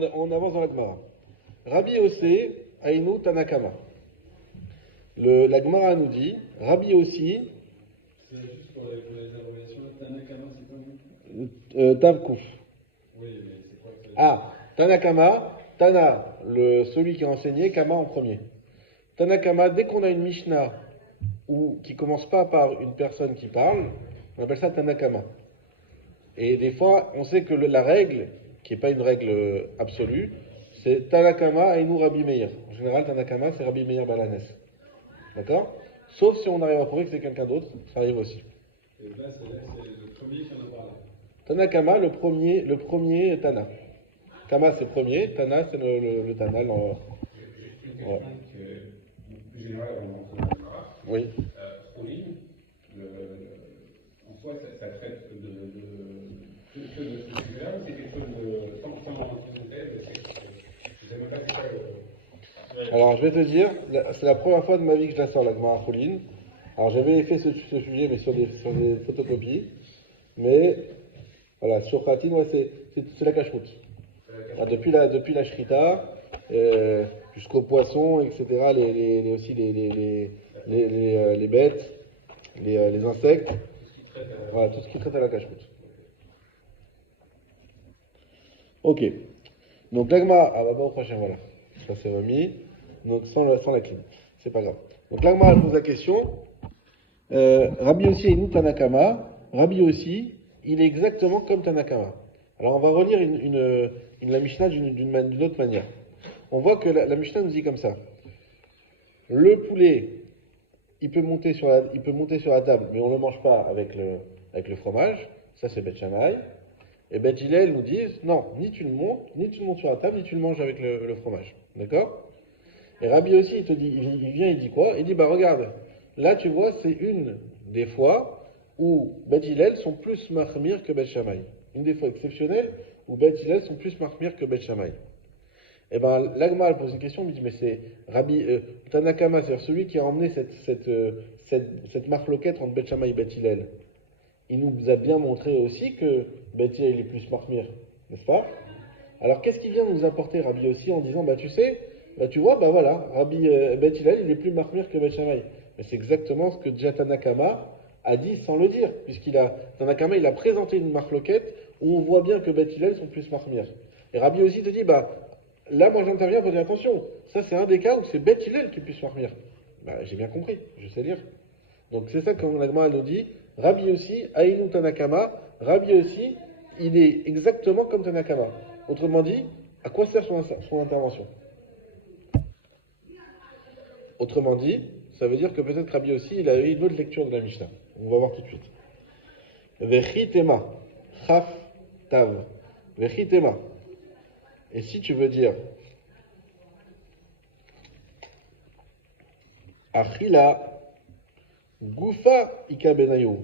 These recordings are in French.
on avance dans la Gemara. Rabbi Yossé, Aïnou, Tanakama. La Gemara nous dit, Rabbi aussi, C'est juste pour les abréviations, Tanakama, c'est quoi Tavkouf. Oui, mais c'est quoi que c'est Ah, Tanakama, Tana, celui qui a enseigné, Kama en premier. Tanakama, dès qu'on a une Mishnah qui commence pas par une personne qui parle, on appelle ça Tanakama. Et des fois, on sait que la règle, qui n'est pas une règle absolue, c'est Tanakama Aïnou Rabbi Meir. En général, Tanakama, c'est Rabbi Meir Balanes. D'accord? Sauf si on arrive à prouver que c'est quelqu'un d'autre, ça arrive aussi. Et là, c'est le premier qui en a parlé. Tanakama, le premier Tana. Kama, c'est premier, Tana, c'est le Tana. Une question qui est plus générale en Torah. Oui. Cholim, en soi, ça traite que de ce sujet-là, c'est quelque chose de sans synthèse. Je ne sais même pas si ça. Alors, je vais te dire, c'est la première fois de ma vie que je la sors, la Gemara Choulin. Alors, j'avais fait ce sujet, mais sur des photocopies. Mais, voilà, sur Khatin, ouais, c'est la cache-route. Depuis la shrita, jusqu'aux poissons, etc., aussi les bêtes, les insectes, voilà, tout ce qui traite à la cache-route. Ok. Donc, l'agma, ah bah, au prochain, voilà. Ça s'est remis. Donc, sans la clim. C'est pas grave. Donc, l'agma, elle pose la question. Rabbi aussi est nous Tanakama. Rabbi aussi, il est exactement comme Tanakama. Alors, on va relire la Mishnah d'une autre manière. On voit que la Mishnah nous dit comme ça. Le poulet, il peut monter sur la table, mais on ne le mange pas avec le fromage. Ça, c'est Bet Shammai. Et Bet Hillel nous disent, non, ni tu le montes sur la table, ni tu le manges avec le fromage. D'accord? Et Rabbi aussi, il vient, il dit quoi? Il dit, bah regarde, là tu vois, c'est une des fois où Bet Hillel sont plus mahmir que Bet Shammai. Une des fois exceptionnelles où Bet Hillel sont plus mahmir que Bet Shammai. Et ben, l'Agma, elle pose une question, il me dit, mais c'est Rabbi Tanakama, c'est-à-dire celui qui a emmené cette marloquette entre Bet Shammai et Bet Hillel. Il nous a bien montré aussi que Bet Hillel est plus mahmir, n'est-ce pas? Alors, qu'est-ce qu'il vient nous apporter, Rabbi aussi, en disant, bah tu sais, bah tu vois, bah voilà, Rabbi Bet Hillel, il est plus mahmir que Bet Shammai. Mais c'est exactement ce que déjà Tanakama a dit sans le dire, Tanakama, il a présenté une marloquette où on voit bien que Bet Hillel sont plus mahmir. Et Rabbi aussi te dit, bah, là, moi j'interviens pour dire, attention, ça c'est un des cas où c'est Bet Hillel qui est plus mahmir. Bah, j'ai bien compris, je sais lire. Donc c'est ça que l'Agma nous dit, Rabbi aussi, Aïnou Tanakama, Rabbi aussi, il est exactement comme Tanakama. Autrement dit, à quoi sert son intervention? Autrement dit, ça veut dire que peut-être Rabbi aussi, il a eu une autre lecture de la Mishnah. On va voir tout de suite. Vechitema, chaf tav, vechitema. Et si tu veux dire Achila, Gufa Ika Benayo,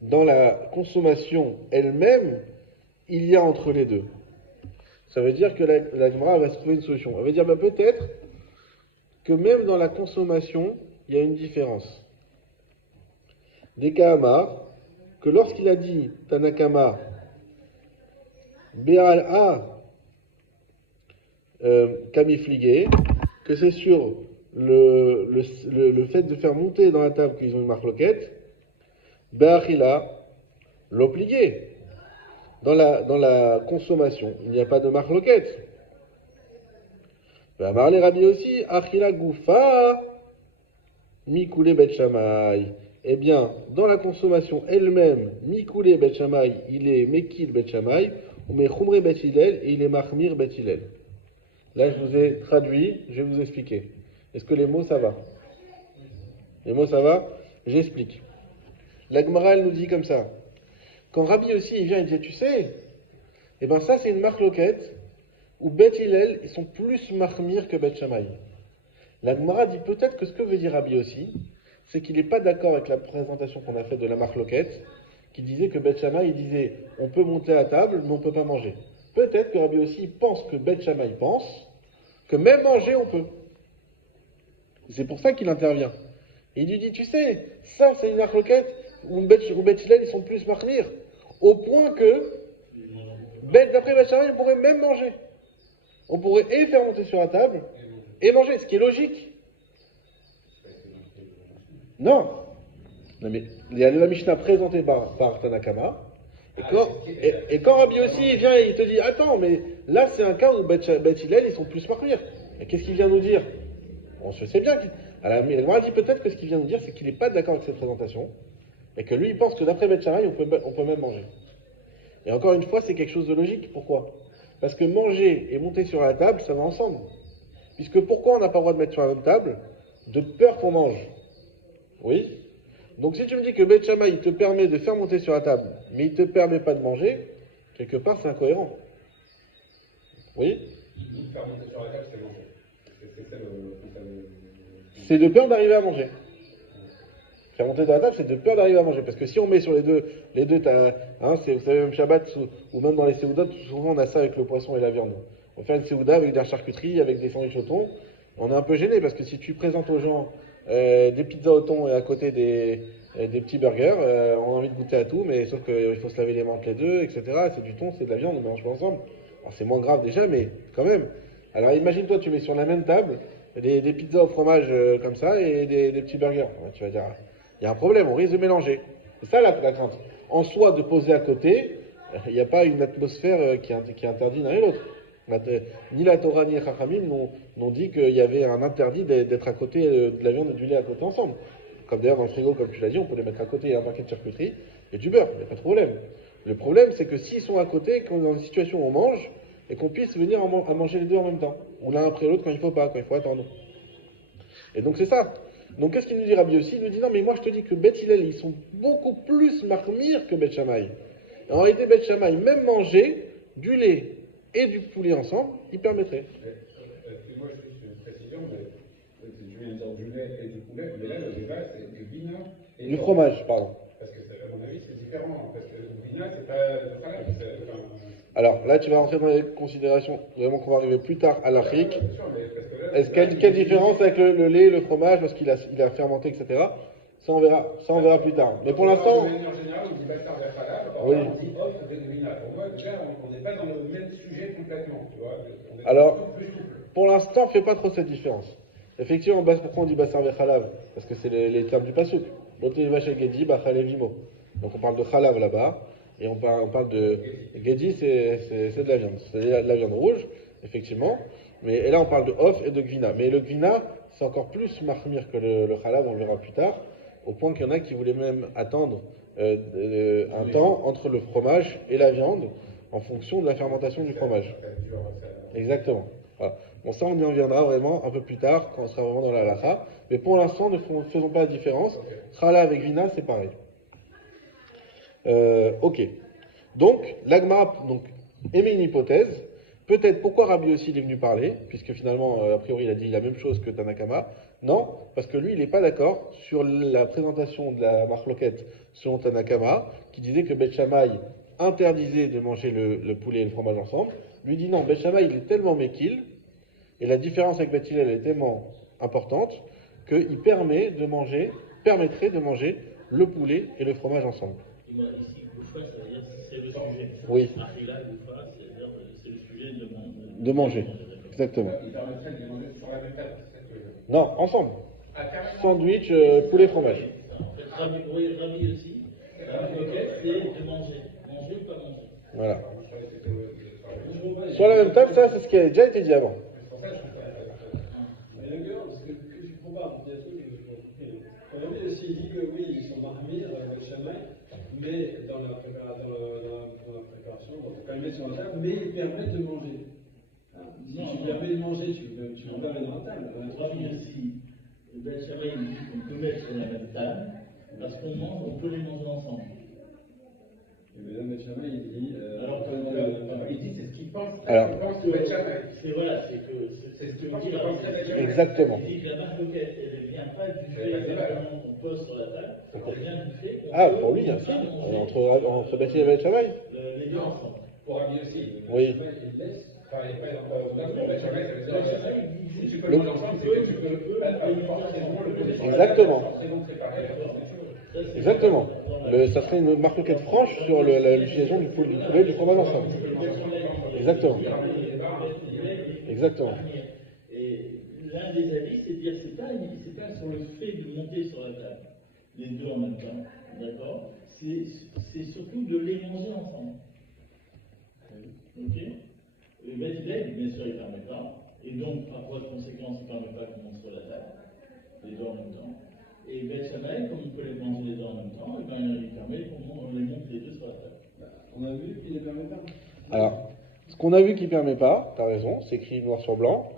dans la consommation elle-même, il y a entre les deux. Ça veut dire que la Gemara va se trouver une solution. Elle veut dire peut-être que même dans la consommation, il y a une différence. Des Kahama, que lorsqu'il a dit Tanakama, Be'al A, Kamifligé, que c'est sur le fait de faire monter dans la table qu'ils ont une marloquette, Be'achila, l'obligé. Dans la consommation, il n'y a pas de marloquette. Marley Rabbi aussi, Achila Goufa, Mikoulé Bet Shammai. Eh bien, dans la consommation elle-même, Mikoulé Bet Shammai, il est Mekil Bet Shammai, ou Mechumre Bet Hillel, et il est Mahmir Bet Hillel. Là, je vous ai traduit, je vais vous expliquer. Est-ce que les mots, ça va? Les mots, ça va? J'explique. La Gemara, elle nous dit comme ça. Quand Rabbi aussi, il vient et dit, tu sais, eh bien ça, c'est une marloquette où Bet Hillel, ils sont plus mahmir que Bet Shammai. La Gemara dit peut-être que ce que veut dire Rabbi aussi, c'est qu'il n'est pas d'accord avec la présentation qu'on a faite de la marloquette, qui disait que Bet Shammai, il disait, on peut monter à table, mais on ne peut pas manger. Peut-être que Rabbi aussi pense que Bet Shammai pense que même manger, on peut. C'est pour ça qu'il intervient. Et il lui dit, tu sais, ça, c'est une marloquette où Bet Hillel, ils sont plus mahmir, au point que D'après Bet Shammai, on pourrait même manger. On pourrait et faire monter sur la table et manger, ce qui est logique. Non. Non mais il y a la Mishnah présentée par Tanakama. Et quand Rabbi aussi vient et il te dit attends, mais là c'est un cas où Bet Hillel ils sont plus marmir. Et qu'est-ce qu'il vient nous dire? On se sait bien alors, mais il dit peut-être que ce qu'il vient nous dire c'est qu'il n'est pas d'accord avec cette présentation et que lui il pense que d'après Bet Shammai on peut même manger. Et encore une fois c'est quelque chose de logique. Pourquoi? Parce que manger et monter sur la table ça va ensemble. Puisque pourquoi on n'a pas le droit de mettre sur la même table? De peur qu'on mange. Oui. Donc si tu me dis que Bet Shammai il te permet de faire monter sur la table, mais il ne te permet pas de manger, quelque part c'est incohérent. Oui. Faire monter sur la table, c'est manger. C'est ça C'est de peur d'arriver à manger. Faire monter sur la table, c'est de peur d'arriver à manger. Parce que si on met sur les deux vous savez même Shabbat ou même dans les Seouda, souvent on a ça avec le poisson et la viande. On fait une Seouda avec de la charcuterie, avec des sandwichs au thon. On est un peu gêné parce que si tu présentes aux gens des pizzas au thon et à côté des petits burgers, on a envie de goûter à tout, mais sauf qu'il faut se laver les mains entre les deux, etc. C'est du thon, c'est de la viande, on mélange pas ensemble. Alors c'est moins grave déjà, mais quand même. Alors imagine-toi, tu mets sur la même table des pizzas au fromage comme ça et des petits burgers. Ouais, tu vas dire, il y a un problème, on risque de mélanger. C'est ça la crainte. En soi, de poser à côté, il n'y a pas une atmosphère qui interdit l'un et l'autre. Ni la Torah ni les Chachamim n'ont dit qu'il y avait un interdit d'être à côté de la viande et du lait à côté ensemble. Comme d'ailleurs dans le frigo, comme tu l'as dit, on peut les mettre à côté, il y a un paquet de charcuterie et du beurre, il n'y a pas de problème. Le problème, c'est que s'ils sont à côté, qu'on est dans une situation où on mange, et qu'on puisse venir à manger les deux en même temps. Ou l'un après l'autre quand il faut pas, quand il faut attendre. Et donc c'est ça. Donc qu'est-ce qu'il nous dit Rabbi aussi? Il nous dit non mais moi je te dis que Bet Hillel, ils sont beaucoup plus marmir que Bet Shammai. En réalité Bet Shammai, même manger du lait et du poulet ensemble, il permettrait. Excuse-moi, juste une précision, mais tu viens de dire du lait et du poulet, mais là le débat c'est du vina et Du fromage, pardon. Parce que à mon avis c'est différent, parce que le vina c'est pas du halal, Alors là tu vas rentrer dans les considérations vraiment qu'on va arriver plus tard à l'Afrique. Quelle différence avec le lait, le fromage, parce qu'il a fermenté, etc. Ça on verra plus tard. Mais pour l'instant. En général, on dit bâtard vers halal, oui. On dit off de vina. Pour moi, déjà, on n'est pas dans le même sujet complètement, tu vois. Alors, pour l'instant, on ne fait pas trop cette différence. Effectivement, pourquoi on dit bâtard vers halal? Parce que c'est les termes du pasouk. Donc on parle de halav là-bas, et on parle de Gedi, c'est de la viande. C'est de la viande rouge, effectivement. Et là, on parle de off et de gvina. Mais le gvina, c'est encore plus marmir que le halav, on le verra plus tard, au point qu'il y en a qui voulaient même attendre un temps entre le fromage et la viande, en fonction de la fermentation du fromage. Exactement. Voilà. Bon, ça, on y en viendra vraiment un peu plus tard, quand on sera vraiment dans la halakha. Mais pour l'instant, ne faisons pas la différence. Halav avec gvina, c'est pareil. Ok. Donc, l'Agmara émet une hypothèse. Peut-être pourquoi Rabbi aussi il est venu parler, puisque finalement, a priori, il a dit la même chose que Tanakama. Non, parce que lui, il n'est pas d'accord sur la présentation de la marloquette selon Tanakama, qui disait que Bet Shammai interdisait de manger le poulet et le fromage ensemble. Lui dit non, Bet Shammai, il est tellement méquille, et la différence avec Bet Hillel est tellement importante, qu'il permettrait de manger le poulet et le fromage ensemble. Ici, Goufa, ça veut dire que c'est le sujet. Oui. Achila, Goufa, c'est-à-dire que c'est le sujet de manger. Exactement. Il permettrait de les manger sur la même table. Non, ensemble. Sandwich, poulet, fromage. En fait, Rabbi aussi, la moquette, c'est de manger. Manger ou pas manger. Voilà. Sur la même table, ça, c'est ce qui a déjà été dit avant. Mais le gars, parce que tu comprends pas, il y a des trucs que je peux comprendre. Quand Rabbi aussi dit que oui, ils sont marmir, Bet Shammai, mais dans la préparation, donc on peut le mettre sur la table, mais ils permettent de manger. Si tu permets de manger, tu peux pas mettre dans la table. Rabbi aussi, Ben Shammai, il dit qu'on peut mettre sur la même table, parce qu'on mange, on peut les manger ensemble. Et bien là, Bet Shammai, il dit. Alors, Il dit c'est ce qu'il pense. Alors, Il pense que Bet Shammai. c'est ce que dit Rabbi. Exactement. Il dit que la marloquette, elle ne vient pas du fait qu'on pose sur la table, elle vient du fait qu'on Ah, peut pour lui, il y a un signe. Entre Bet Hillel et Bet Shammai. les deux ensemble. Pour Rabbi aussi. Oui. Enfin, il n'est pas dans Bet Shammai, ça veut dire. Si tu peux Le- le manger ensemble, c'est que tu peux forcément le poser sur la table. Exactement. Forcément préparer. Exactement. Ça serait une marloquette franche sur l'utilisation du poulet et du fromage ensemble. Exactement. Exactement. Et l'un des avis, c'est de dire c'est pas sur le fait de monter sur la table, les deux en même temps, d'accord? C'est surtout de les manger ensemble. Ok? Le Beth Hillel, bien sûr, il ne permet pas. Et donc, par voie de conséquence, il ne permet pas qu'on monte sur la table, les deux en même temps. Et Beth Shammai, comme on peut les manger les deux en même temps, et ben, il permet qu'on les monte les deux sur la table. On a vu qu'il ne permet pas. Alors, ce qu'on a vu qui ne permet pas, tu as raison, c'est écrit noir sur blanc,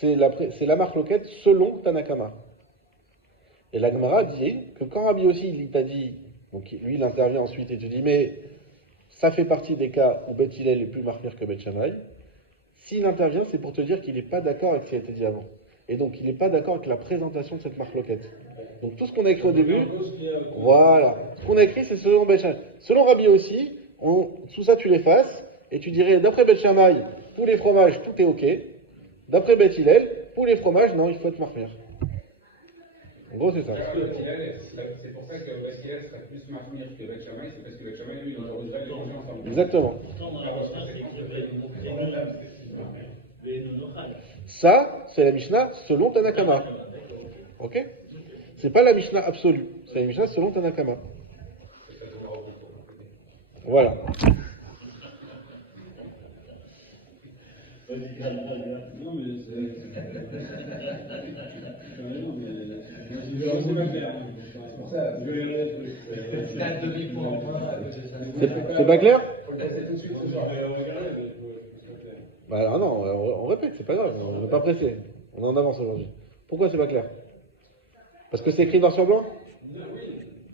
c'est la marque loquette selon Tanakama. Et la Gemara dit que quand Rabbi aussi il t'a dit, donc lui il intervient ensuite et te dit, mais ça fait partie des cas où Beth Hillel est plus marmire que Beth Shammai, s'il intervient, c'est pour te dire qu'il n'est pas d'accord avec ce qui a été dit avant. Et donc il n'est pas d'accord avec la présentation de cette marque loquette. Donc tout ce qu'on a écrit au début, voilà. Ce qu'on a écrit, c'est selon Beth Shammai. Selon Rabbi aussi, tout ça tu l'effaces, et tu dirais, d'après Beth Shammai, pour les fromages, tout est ok. D'après Beth Hillel, pour les fromages, non, il faut être marmire. En gros, c'est ça. C'est pour ça que Beth Hillel serait plus marmire que Beth Shammai, c'est parce que Beth Shammai, lui, il autoriserait les manger ensemble. Exactement. Pourtant, dans la Mishnah, c'est écrit Ça, c'est la Mishnah selon Tanakama. Ok? C'est pas la Mishnah absolue. C'est la Mishnah selon Tanakama. Voilà. Non, mais c'est. C'est pas clair. C'est pour ça. C'est pas clair? Faut le passer tout de suite ce soir. Bah alors non, on répète, c'est pas grave, on n'est pas pressé. On est en avance aujourd'hui. Pourquoi c'est pas clair? Parce que c'est écrit noir sur blanc? Oui,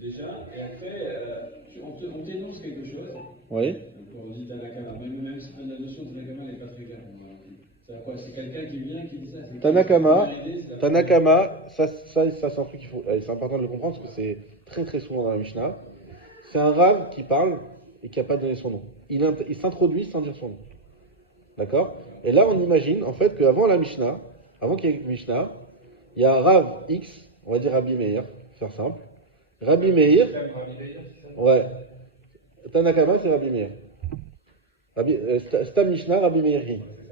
déjà. Et après, on t'énonce quelque chose. Oui. On dit Tanakama. Même si la notion de Tanakama n'est pas très claire. C'est quelqu'un qui vient qui dit ça. Tanakama, ça c'est un truc qu'il faut. C'est important de le comprendre parce que c'est très très souvent dans la Mishnah. C'est un Rav qui parle et qui n'a pas donné son nom. Il s'introduit sans dire son nom. D'accord? Et là, on imagine en fait qu'avant la Mishnah, avant qu'il y ait une Mishnah, il y a Rav X, on va dire Rabbi Meir, pour faire simple. Rabbi Meir, ouais. Tanakama, c'est Rabbi Meir. Stam Mishnah, Rabbi Meir.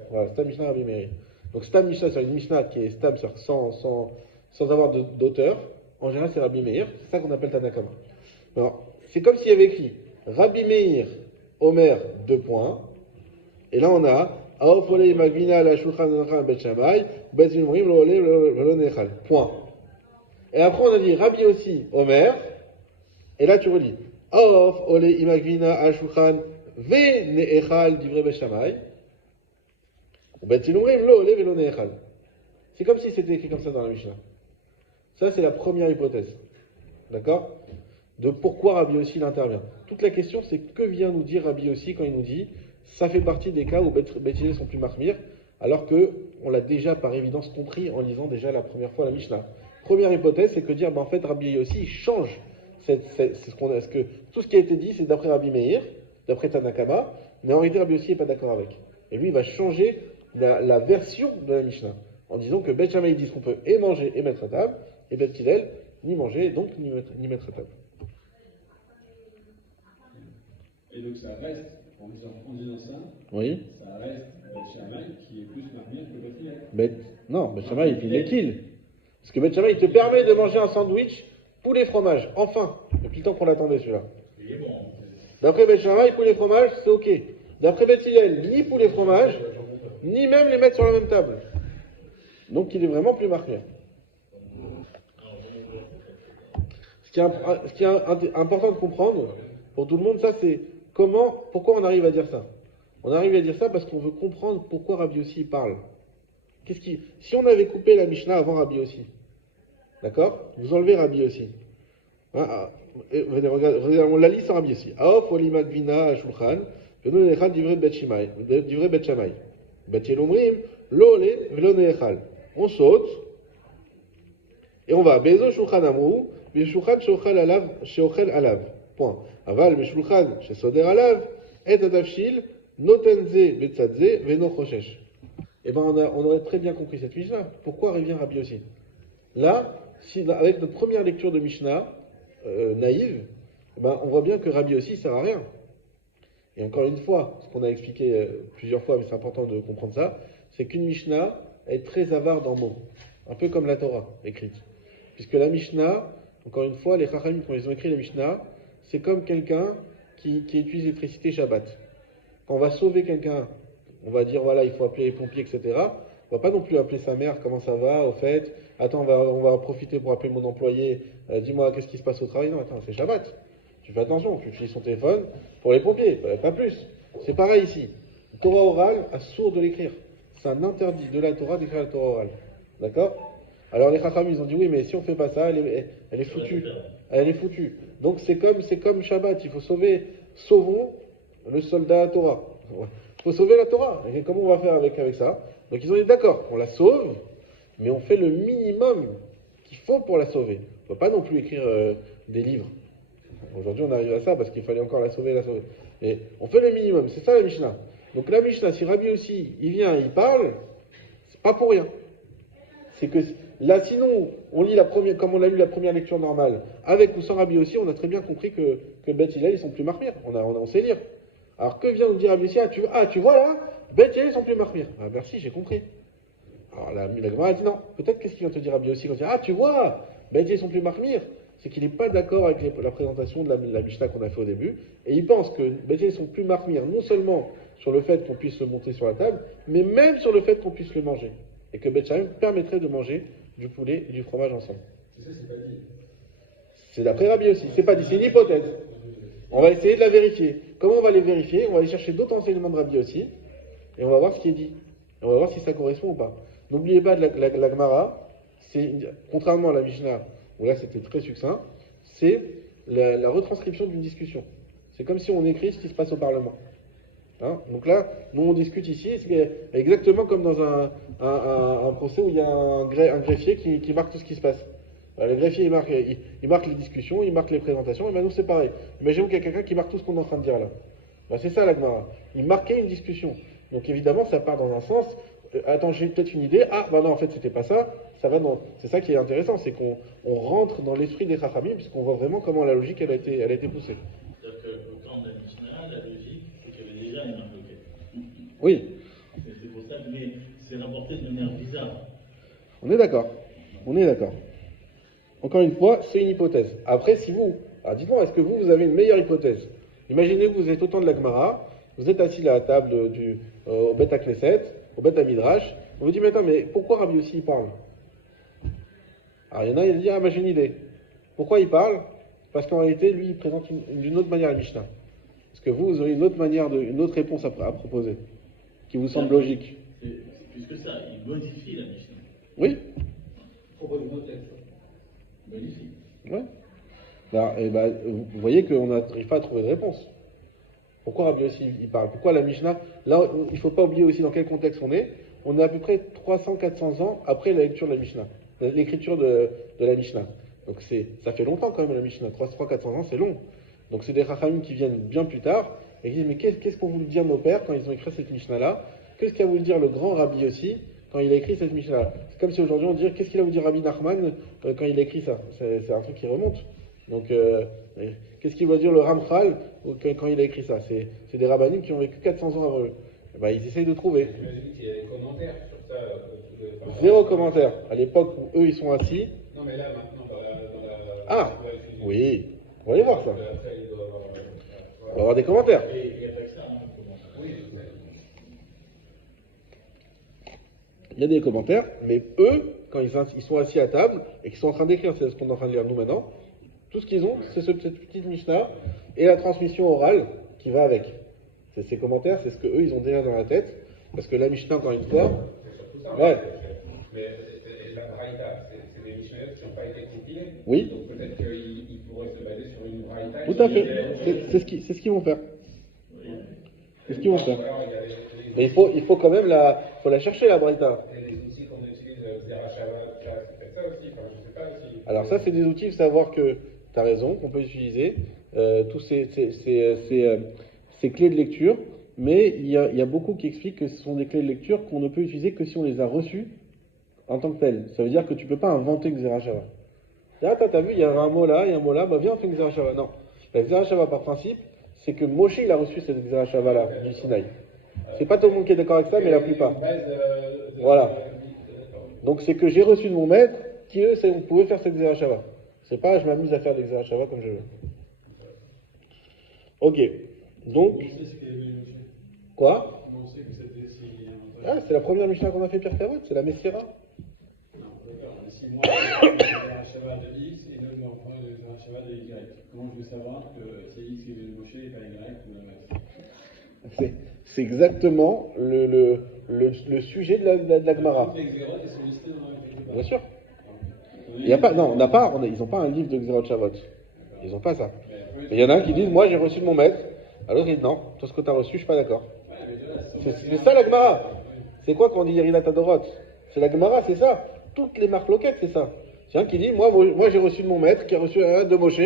Voilà, Stam Mishnah, Rabbi Meir. Donc Stam Mishnah, c'est une Mishnah qui est Stam sans avoir d'auteur. En général, c'est Rabbi Meir. C'est ça qu'on appelle Tanakama. Alors, c'est comme s'il y avait écrit Rabbi Meir, Omer, 2 points. Et là, on a Aofolei Magvina la Shulchan Bet Shammai, Bet Zimrim lo ole velo nechal. Point. Et après, on a dit Rabbi aussi, Omer. Et là, tu relis Aof ole imagvina al Shulchan ve neechal divrei Bet Shammai. Bet Zimrim lo ole velo nechal. C'est comme si c'était écrit comme ça dans la Mishnah. Ça, c'est la première hypothèse. D'accord? De pourquoi Rabbi aussi il intervient. Toute la question, c'est que vient nous dire Rabbi aussi quand il nous dit ça fait partie des cas où Beth Hillel sont plus marmir, alors que on l'a déjà par évidence compris en lisant déjà la première fois la Mishnah. Première hypothèse, c'est que dire en fait Rabbi aussi il change tout ce qui a été dit, c'est d'après Rabbi Meir, d'après Tanakama, mais en réalité Rabbi aussi n'est pas d'accord avec. Et lui il va changer la version de la Mishnah en disant que Beth Shammai dit qu'on peut et manger et mettre à table, et Beth Hillel ni manger donc ni mettre à table. Et donc ça reste, en disant ça, Oui. ça reste Beth Shammai qui est plus marmire que Beth Hillel. Non, Beth Shammai il est qu'il. Parce que Beth Shammai il te permet de manger un sandwich poulet fromage. Enfin, depuis le temps qu'on l'attendait celui-là. D'après Beth Shammai, poulet fromage, c'est ok. D'après Beth Hillel, ni poulet fromage, ni même les mettre sur la même table. Donc il est vraiment plus marmire. Ce qui est important de comprendre pour tout le monde, ça c'est pourquoi on arrive à dire ça. On arrive à dire ça parce qu'on veut comprendre pourquoi Rabbi aussi parle. Si on avait coupé la Mishnah avant Rabbi aussi, d'accord? Vous enlevez Rabbi aussi. Regardez, on la lit sans Rabbi aussi. Aof olimak vina ashulchan, veno nechal divrei Bet Shammai. Bet Hillel omrim, lo ole velo nechal. On saute et on va. Bezo shulchan amru, beshulchan sheochel alav. Point. Aval beshulchan shesoder alav, et atavshil, notenze betzadze, veno choshesh. Eh bien, on aurait très bien compris cette Mishnah. Pourquoi revient Rabbi aussi? Là, avec notre première lecture de Mishnah, naïve, on voit bien que Rabbi aussi ne sert à rien. Et encore une fois, ce qu'on a expliqué plusieurs fois, mais c'est important de comprendre ça, c'est qu'une Mishnah est très avare en mots, un peu comme la Torah écrite. Puisque la Mishnah, encore une fois, les Chachamim, quand ils ont écrit la Mishnah, c'est comme quelqu'un qui utilise l'électricité Shabbat. Quand on va sauver quelqu'un, on va dire voilà, il faut appeler les pompiers, etc. On va pas non plus appeler sa mère, comment ça va, au fait, attends, on va profiter pour appeler mon employé, dis-moi qu'est-ce qui se passe au travail. Non, attends, c'est Shabbat. Tu fais attention, tu utilises son téléphone pour les pompiers, pas plus. C'est pareil ici. La Torah orale a sourd de l'écrire. C'est un interdit de la Torah d'écrire la Torah orale. D'accord? Alors les Chachamim, ils ont dit oui, mais si on fait pas ça, elle est foutue. Elle est foutue. Donc c'est comme Shabbat, il faut sauvons le soldat Torah. Il faut sauver la Torah. Et comment on va faire avec ça? Donc ils ont dit d'accord, on la sauve, mais on fait le minimum qu'il faut pour la sauver. On ne peut pas non plus écrire des livres. Aujourd'hui on arrive à ça parce qu'il fallait encore la sauver. Et on fait le minimum, c'est ça la Mishnah. Donc la Mishnah, si Rabbi aussi, il vient, il parle, c'est pas pour rien. C'est que là, sinon, on lit comme on l'a lu la première lecture normale, avec ou sans Rabbi aussi, on a très bien compris que Beth Hillel, ils sont plus marmire. On sait lire. Alors que vient nous dire Rabbi aussi, tu vois là, Beth Hillel, ils sont plus marmire. Ah merci, j'ai compris. Alors la Gemara a dit non. Peut-être qu'est-ce qu'il vient te dire Rabbi aussi quand il dit tu vois, Beth Hillel, ils sont plus marmire. C'est qu'il n'est pas d'accord avec la présentation de la Mishnah qu'on a fait au début, et il pense que Beth Hillel, ils sont plus marmire, non seulement sur le fait qu'on puisse le monter sur la table, mais même sur le fait qu'on puisse le manger. Et que Beth Shammai permettrait de manger du poulet et du fromage ensemble. Tu sais, c'est pas dit. C'est d'après Rabbi aussi, c'est pas dit, c'est une hypothèse. On va essayer de la vérifier. Comment on va les vérifier? On va aller chercher d'autres enseignements de Rabbi aussi, et on va voir ce qui est dit. Et on va voir si ça correspond ou pas. N'oubliez pas de la Gemara, contrairement à la Mishnah, où là c'était très succinct, c'est la retranscription d'une discussion. C'est comme si on écrit ce qui se passe au Parlement. Hein? Donc là, nous on discute ici, c'est exactement comme dans un procès où il y a un greffier qui marque tout ce qui se passe. Le greffier il marque les discussions, il marque les présentations, et maintenant c'est pareil. Imaginons qu'il y a quelqu'un qui marque tout ce qu'on est en train de dire là. C'est ça la Gemara. Il marquait une discussion. Donc évidemment ça part dans un sens. Attends, j'ai peut-être une idée. Non, en fait c'était pas ça. C'est ça qui est intéressant, c'est qu'on rentre dans l'esprit des Chachamim, puisqu'on voit vraiment comment la logique elle a été poussée. C'est-à-dire qu'au temps de la Mishnah, la logique, c'est qu'il y avait déjà une marque. Oui. C'est pour ça, mais c'est rapporté de manière bizarre. On est d'accord. Encore une fois, c'est une hypothèse. Après, alors dites-moi, est-ce que vous avez une meilleure hypothèse? Imaginez que vous êtes au temps de la Gemara, vous êtes assis à la table au Beth Knesset, au Beth Midrash, on vous dit, mais attends, mais pourquoi Rabbi aussi il parle? Alors il y en a, il dit, j'ai une idée. Pourquoi il parle? Parce qu'en réalité, lui, il présente d'une autre manière la Mishnah. Parce que vous aurez une autre réponse à proposer, qui vous semble logique. C'est plus que ça, il modifie la Mishnah. Oui? Propose une autre texte. Modifie. Ouais. Vous voyez qu'on n'arrive pas à trouver de réponse. Pourquoi Rabbi aussi il parle? Pourquoi la Mishnah? Là, il ne faut pas oublier aussi dans quel contexte on est. On est à peu près 300-400 ans après la lecture de la Mishnah, l'écriture de la Mishnah. Donc ça fait longtemps quand même la Mishnah. 300-400 ans, c'est long. Donc c'est des Chachamim qui viennent bien plus tard et qui disent mais qu'est-ce qu'ont voulu dire nos pères quand ils ont écrit cette Mishnah-là? Qu'est-ce qu'a voulu dire le grand Rabbi aussi quand il a écrit cette Mishnah-là? C'est comme si aujourd'hui on dirait qu'est-ce qu'il a voulu dire Rabbi Nachman quand il a écrit ça? C'est un truc qui remonte. Donc qu'est-ce qu'il va dire le Ramchal quand il a écrit ça? C'est des rabbinim qui ont vécu 400 ans avant eux. Ils essayent de trouver. J'imagine qu'il y a des commentaires sur ça. Zéro commentaire. À l'époque où eux ils sont assis. Non, mais là, maintenant, dans la. Ah oui, on va aller voir ça. Après, il doit avoir. On va avoir des commentaires. Et il n'y a pas que ça, hein, comment. Oui, je sais. Il y a des commentaires, mais eux, quand ils sont assis à table et qu'ils sont en train d'écrire, c'est ce qu'on est en train de lire nous maintenant, tout ce qu'ils ont, c'est cette petite Mishnah et la transmission orale qui va avec. C'est ces commentaires, c'est ce que eux ils ont déjà dans la tête, parce que la Mishnah, encore une fois, C'est surtout ça. ouais. Mais la Braïta, c'est des Mishnayot qui n'ont pas été compilés. Oui. Donc peut-être qu'ils pourraient se baser sur une Braïta. Tout à fait. C'est ce qu'ils vont faire. C'est ce qu'ils vont faire. Mais il faut quand même la chercher la Braïta. Il y a des outils qu'on utilise, Zerachava, c'est peut-être ça aussi. Enfin, je sais pas si. Alors ça, c'est des outils, il faut savoir que tu as raison, qu'on peut utiliser tous ces clés de lecture, mais il y a beaucoup qui expliquent que ce sont des clés de lecture qu'on ne peut utiliser que si on les a reçues en tant que telles. Ça veut dire que tu ne peux pas inventer une Zerachava. T'as vu, il y a un mot là, il y a un mot là, viens, on fait une Zerachava. Non. La Zerachava, par principe, c'est que Moshe, il a reçu cette Xerashava là, du Sinaï. C'est pas tout le monde qui est d'accord avec ça, mais la plupart. Voilà. Donc c'est que j'ai reçu de mon maître, qui eux, on pouvait faire cette Xerashava. C'est pas, je m'amuse à faire des Xerashava comme je veux. Ok. Donc, On sait ce qu'est le Moshe. quoi? On sait que c'était si. Ah, c'est la première Mishnah qu'on a fait Pierre Kavod, c'est la Messira. Non, d'accord. Mais si moi, j'ai un cheval de X et l'autre m'en prend un cheval de Y. Comment je veux savoir que c'est X qui est venu Moshe et pas Y ou l'inverse? C'est exactement le sujet de la Gemara. Toutes les xérotes, elles sont listées dans la Bien sûr. Il y a pas, non, on n'a pas, ils n'ont pas un livre de Xerot Shavot. Ils n'ont pas ça. Mais il y en a un qui dit, moi j'ai reçu de mon maître. Alors il dit, non, toi ce que tu as reçu, je suis pas d'accord. C'est ça la Gemara. C'est quoi qu'on dit Yeridat Adorot? C'est la Gemara, c'est ça. Toutes les marques loquettes, c'est ça. C'est un qui dit, moi j'ai reçu de mon maître, qui a reçu un de Moshe,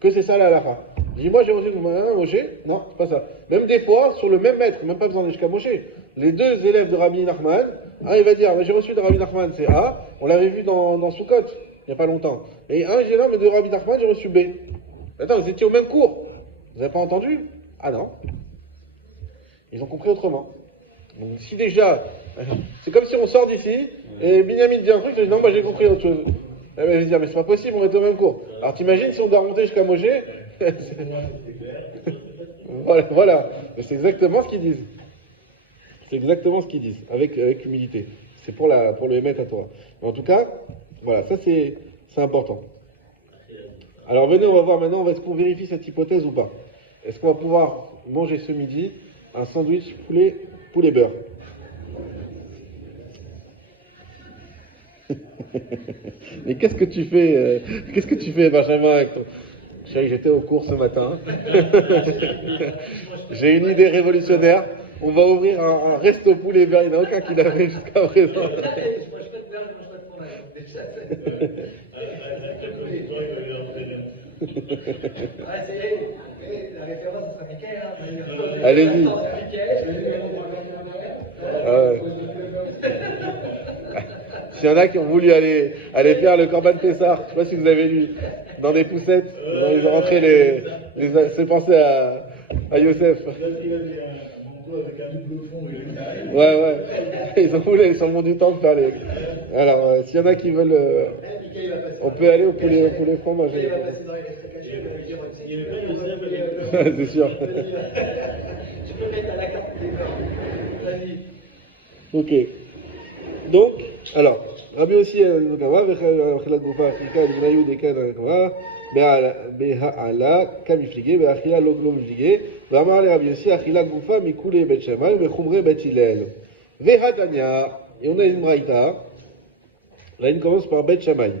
que c'est ça la halakha. Je dis, moi j'ai reçu de Moshe, non, c'est pas ça. Même des fois, sur le même maître, même pas besoin d'aller jusqu'à Moshe. Les deux élèves de Rabbi Nachman, un il va dire, j'ai reçu de Rabbi Nachman, c'est A, on l'avait vu dans Soukot, il n'y a pas longtemps. Et un, j'ai là, mais de Rabbi Nachman, j'ai reçu B. Attends, vous étiez au même cours. Vous n'avez pas entendu? Ah non. Ils ont compris autrement. Donc si déjà, c'est comme si on sort d'ici, et Binyamin dit un truc, je dis non, moi j'ai compris autre chose. Eh ben, je vais dire, mais c'est pas possible, on est au même cours. Alors t'imagines si on doit remonter jusqu'à Moshe? Voilà. Mais c'est exactement ce qu'ils disent. C'est exactement ce qu'ils disent, avec humilité. C'est pour le émettre à toi. Mais en tout cas, voilà, ça c'est important. Alors venez, on va voir maintenant, est-ce qu'on vérifie cette hypothèse ou pas? Est-ce qu'on va pouvoir manger ce midi un sandwich poulet beurre? Mais qu'est-ce que tu fais, Benjamin, avec ton... Chérie, j'étais au cours ce matin. J'ai une idée révolutionnaire. On va ouvrir un resto poulet beurre. Il n'y en a aucun qui l'a fait jusqu'à présent. Allez-y. S'il y en a qui ont voulu aller faire le Corban Pessar, je ne sais pas si vous avez lu, dans des poussettes, ils ont rentré c'est pensé à Youssef. Ouais. Ils ont voulu aller sur le mont du temple faire les. Alors, s'il y en a qui veulent, on peut aller au poulet franc manger. C'est sûr. Ok. Donc, alors, Rabbi aussi, בהעלה כמפליגי, באכילה לא מפליגי, ואמר לרבי יוסי, אכילה גופה מכולי בית שמאי ומחומרי בית הלל. והתניא, et on a une braïta, là il commence par Beth Shammai.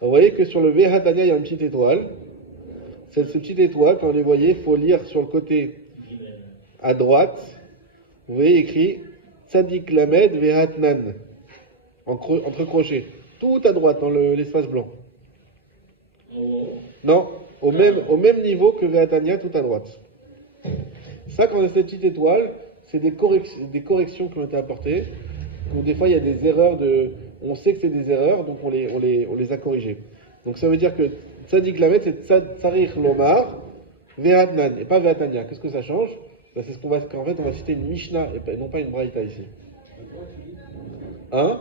Vous voyez que sur le Vehatania, il y a une petite étoile. Cette petite étoile, quand vous les voyez, il faut lire sur le côté à droite. Vous voyez écrit Tzadik Lamed Vehatnan, entre crochets. Tout à droite, dans l'espace blanc. Non, au même niveau que Vehatania, tout à droite. Ça, quand on a cette petite étoile, c'est des corrections qui ont été apportées. Donc, des fois, il y a des erreurs on sait que c'est des erreurs, donc on les a corrigées. Donc ça veut dire que Tzadik Lamed, c'est Tsarich Lomar, Vehatnan, et pas Vehatania. Qu'est-ce que ça change? C'est ce qu'en fait, on va citer une Mishnah, et non pas une Braïta ici. Hein?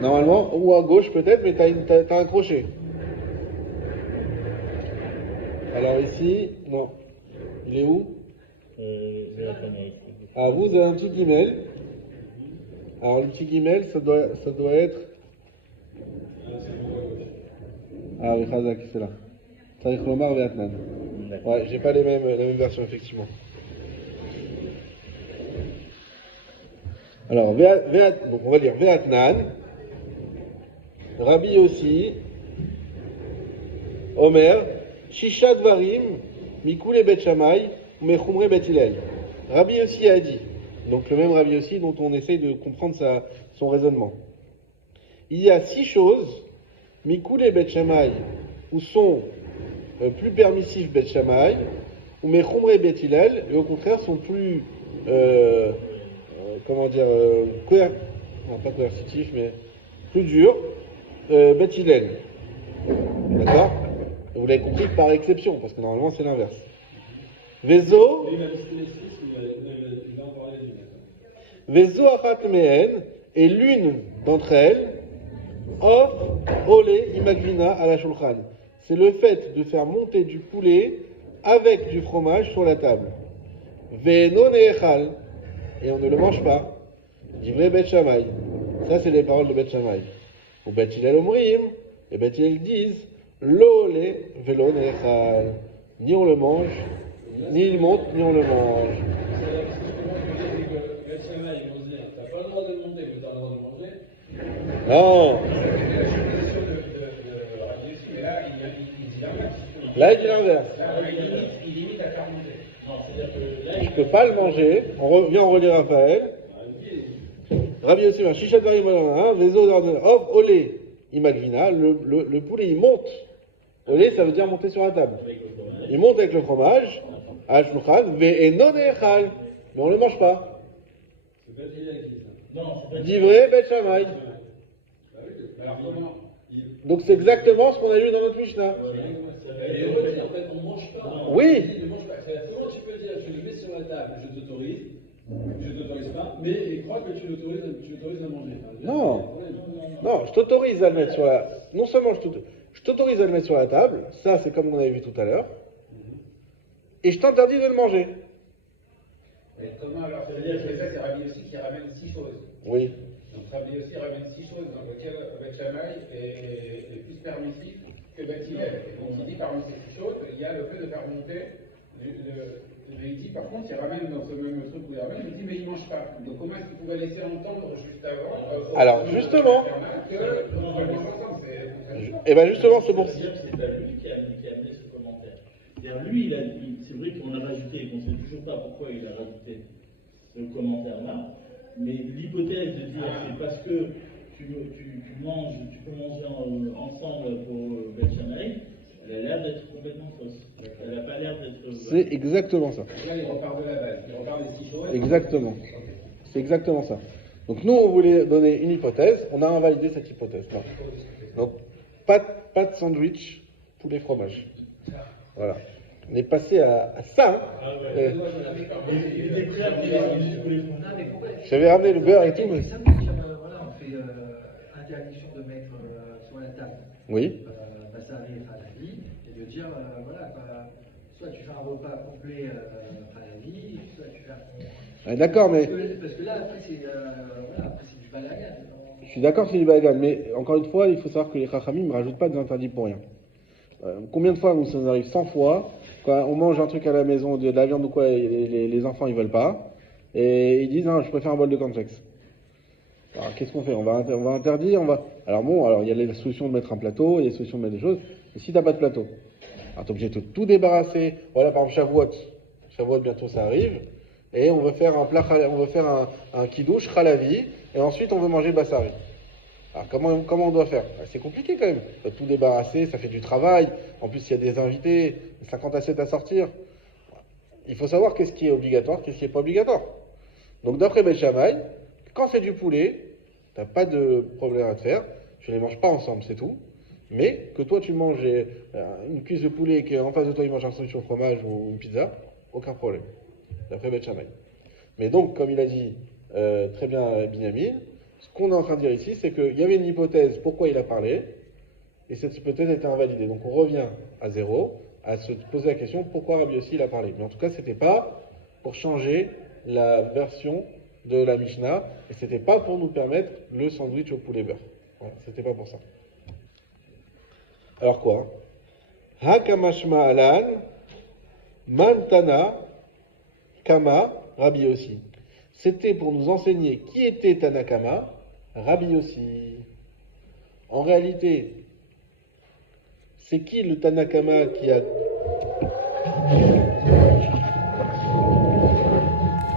Normalement, ou à gauche peut-être, mais t'as un crochet. Alors ici, non. Il est où? Ah, vous avez un petit guimel. Alors le petit guimel, ça doit être... Ah oui, Khazak, c'est là. Tariq Lomar Vehatnan. Ouais, j'ai pas la même version, effectivement. Alors, donc on va dire Vehatnan, Rabbi aussi, Omer, Shisha Dvarim, Mikule Bet Shammai, Mechumre Bet Hillel. Rabbi aussi a dit, donc le même Rabbi aussi dont on essaye de comprendre son raisonnement. Il y a 6 choses, Mikule Bet Shammai, où sont plus permissifs Bet Shammai, ou Mechumre Bet Hillel, et au contraire sont plus... pas coercitif, mais plus dur, Bet Hillel. D'accord? Vous l'avez compris par exception, parce que normalement c'est l'inverse. Vezo, Et il a listé les 6, il a en parlé du matin. Vezo achat mehen, et l'une d'entre elles, offre olé imagvina à la shulchan. C'est le fait de faire monter du poulet avec du fromage sur la table. Ve'eno ne'echal, et on ne le mange pas. Divrei Bet Shammai. Ça, c'est les paroles de Bet Shammai. Ou Bet Hillel omrim, et Bet Hillel disent, lo le velo ne'echal. Ni on le mange, ni il monte, ni on le mange. C'est-à-dire que ce que moi je veux dire, c'est que le Shammai, ils vont se dire, t'as pas le droit de monter, mais t'as le droit de manger. Non. Mais là, il dit l'inverse. Là, il dit l'inverse. Là, il limite à faire manger. Non, c'est-à-dire que là, Je peux pas le manger. On relire Raphaël. Rabbi Yossi, Shishat Varim, Vezo, Hop, Olé, Imagvina, le poulet il monte. Olé, ça veut dire monter sur la table. Il monte avec le fromage, à Shulchan, Ve'enon Echal, mais on ne le mange pas. C'est pas Hillel qui dit ça. non, c'est pas Divrei Bet Shammai. Bah oui, Alors comment Donc c'est exactement ce qu'on a lu dans notre Mishnah. Et on dit, en fait, on ne mange pas. Oui. Il dit, ne mange pas. Comment tu peux dire, je le mets sur la table, je t'autorise pas, mais il croit que tu l'autorises à manger. Non. Non, je t'autorise à le mettre sur la... Non seulement je t'autorise à le mettre sur la table, ça c'est comme on avait vu tout à l'heure, et je t'interdis de le manger. Mais comment alors ça veut dire que ça, c'est Rabbi Yossi qui ramène 6 choses. Oui. Donc Rabbi Yossi ramène 6 choses dans lesquelles Bet Shammai est plus permissif que Bet Hillel. Et donc il dit parmi ces 6 choses, il y a le fait de faire monter. Mais il dit par contre, il ramène dans ce même truc où il ramène, il dit mais il ne mange pas. Donc comment est-ce qu'il pouvait laisser entendre juste avant Alors, justement. que on va le manger ensemble, c'est Et bien justement, c'est pour ça. C'est-à-dire que c'est pas lui qui a amené ce commentaire. C'est-à-dire, lui, c'est vrai qu'on l'a rajouté et qu'on ne sait toujours pas pourquoi il a rajouté ce commentaire-là, mais l'hypothèse de dire c'est parce que tu manges, tu peux manger ensemble pour Bet Shammai, elle a l'air d'être complètement fausse. Elle n'a pas l'air d'être. C'est exactement ça. là, il repart de la base, il repart des 6 choses. Exactement. C'est exactement ça. Donc nous, on voulait donner une hypothèse, on a invalidé cette hypothèse. Non. Donc, pas de sandwich, poulet fromage. Voilà. On est passé à ça. Il est prêt à payer les Non, mais pourquoi J'avais ramené le beurre et tout. Mais... Ça veut dire, voilà, on fait interdiction de mettre sur la table Oui. Bassari et Falavi, et de dire, voilà, soit tu fais un repas complet Falavi, soit tu fais un... D'accord, mais... Parce que là, après, c'est du balagan. Je suis d'accord, c'est du balagan, mais encore une fois, il faut savoir que les Chachamim ne rajoutent pas des interdits pour rien. Combien de fois, nous, ça nous arrive 100 fois, quand on mange un truc à la maison, de la viande ou quoi, et les enfants, ils veulent pas, et ils disent, non, je préfère un bol de cornflakes. Alors, qu'est-ce qu'on fait? On va interdire, Alors bon, alors il y a les solutions de mettre un plateau, il y a les solutions de mettre des choses, mais si t'as pas de plateau, alors t'es obligé de tout débarrasser. Voilà, par exemple, Shavuot, bientôt ça arrive, et on veut faire un kiddush, chalavi, et ensuite on veut manger bassari. Alors comment on doit faire? C'est compliqué quand même. On doit tout débarrasser, ça fait du travail. En plus, il y a des invités, 50 assiettes à sortir. Il faut savoir qu'est-ce qui est obligatoire, qu'est-ce qui n'est pas obligatoire. Donc d'après Bet Shammai, quand c'est du poulet, t'as pas de problème à te faire. Tu les manges pas ensemble, c'est tout. Mais que toi tu manges une cuisse de poulet et qu'en face de toi il mange un sandwich au fromage ou une pizza, aucun problème. D'après Bet Shammai. Mais donc, comme il a dit très bien Binyamin, ce qu'on est en train de dire ici, c'est qu'il y avait une hypothèse pourquoi il a parlé, et cette hypothèse a été invalidée. Donc on revient à zéro, à se poser la question pourquoi Rabbi Yossi il a parlé. Mais en tout cas, c'était pas pour changer la version de la Mishnah, et c'était pas pour nous permettre le sandwich au poulet beurre. Voilà, c'était pas pour ça. Alors quoi? Hakamashma alan, mantana, kama, Rabbi Yossi. C'était pour nous enseigner qui était Tanakama, Rabbi Yossi. En réalité, c'est qui le Tanakama qui a